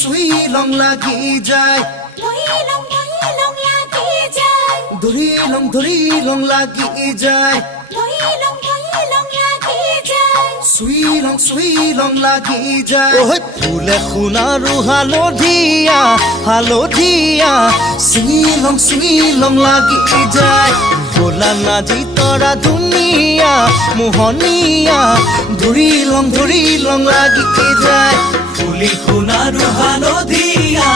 সুই লং লাগি যায় ধৰি লং লাগি যায় সুই লং লাগি যায় ওহ ফুলে খুনাৰু হালধীয়া চিঙি লং লাগি যায় ভোলা নাজি তৰা ধুনীয়া মোহনীয়া ধৰি লং লাগি যায় ফুলি খুনাৰু হালধীয়া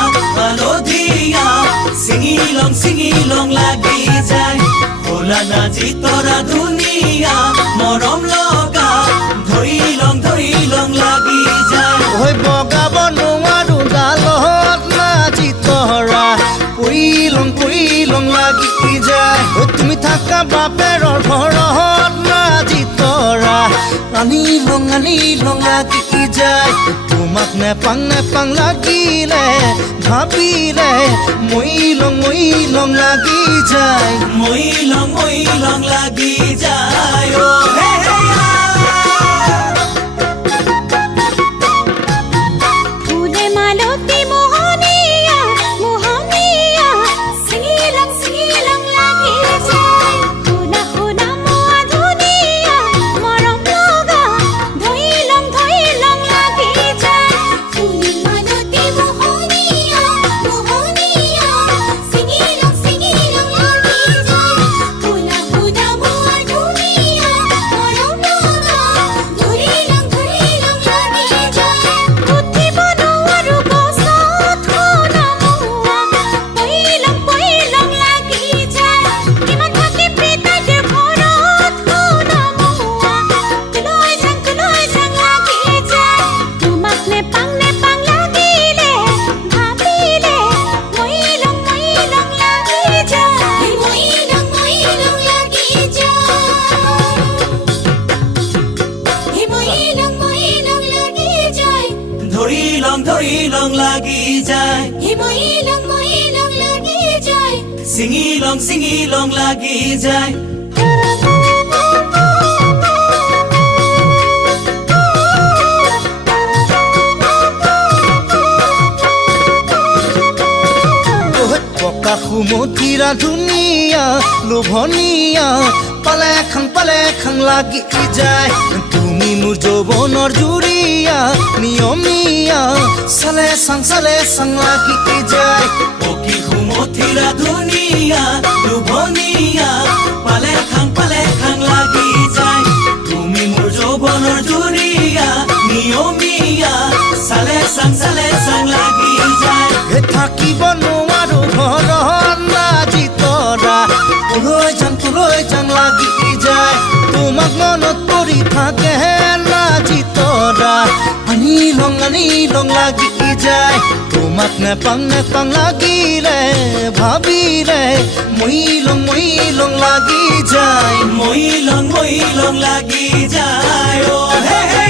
চিঙি লং লাগি যায় ভোলা নাজি তৰা ধুনীয়া মৰম লগা ধৰি লং লাগি যায় ঐ বগাব নোৱাৰো ডালত নাজি তৰা পৰি লং লাগি যায় ঐ তুমি থাকা বাপেৰৰ ঘৰত নাজি তৰা আনি লং লাগি যায় তোমাক নেপাং লাগিলে ভাবিলে মই লং লাগি যায় মই লং লাগি যায় ও হে হে ধৰি লং লাগি যায় চিঙি লং লাগি যায় পকা সুমথিৰা ধুনীয়া লোভনীয়া পালে খাং লাগি যায় তুমি মোৰ যৌৱনৰ জুৰিয়া নিয়মীয়া চালে চাং লাগি যায় পকি সুমথিৰা ধুনীয়া লোভনীয়া পালে খাং লাগি যায় তুমি মোৰ যৌৱনৰ জুৰিয়া নিয়মীয়া চালে চাং লাগি যায় থাকিব নোৱাৰো ঘৰত নাজি তৰা লৈ যাং লাগি যায় তোমাক মনত পৰি থাকে নাজি তৰা আনি লং লাগি যায় তোমাক নেপাং লাগিলে ভাবিলে মই লং লাগি যায় মই লং লাগি যায় ও হে হে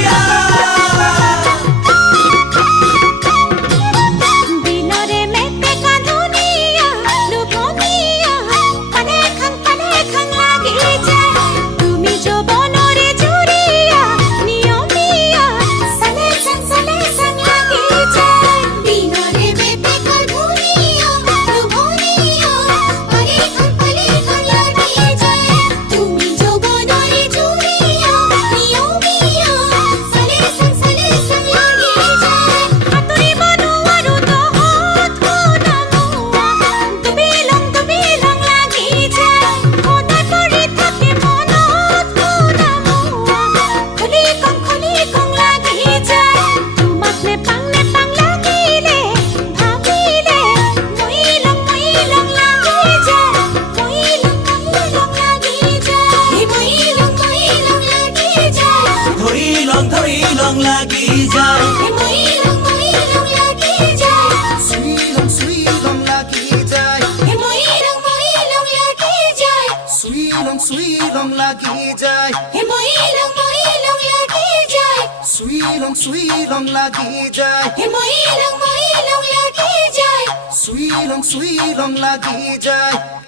ধৰি লং লাগি যায় সুই লং লাগি যায় সুই লং লাগি যায় সুই লং লাগি যায় সুই লং লাগি যায়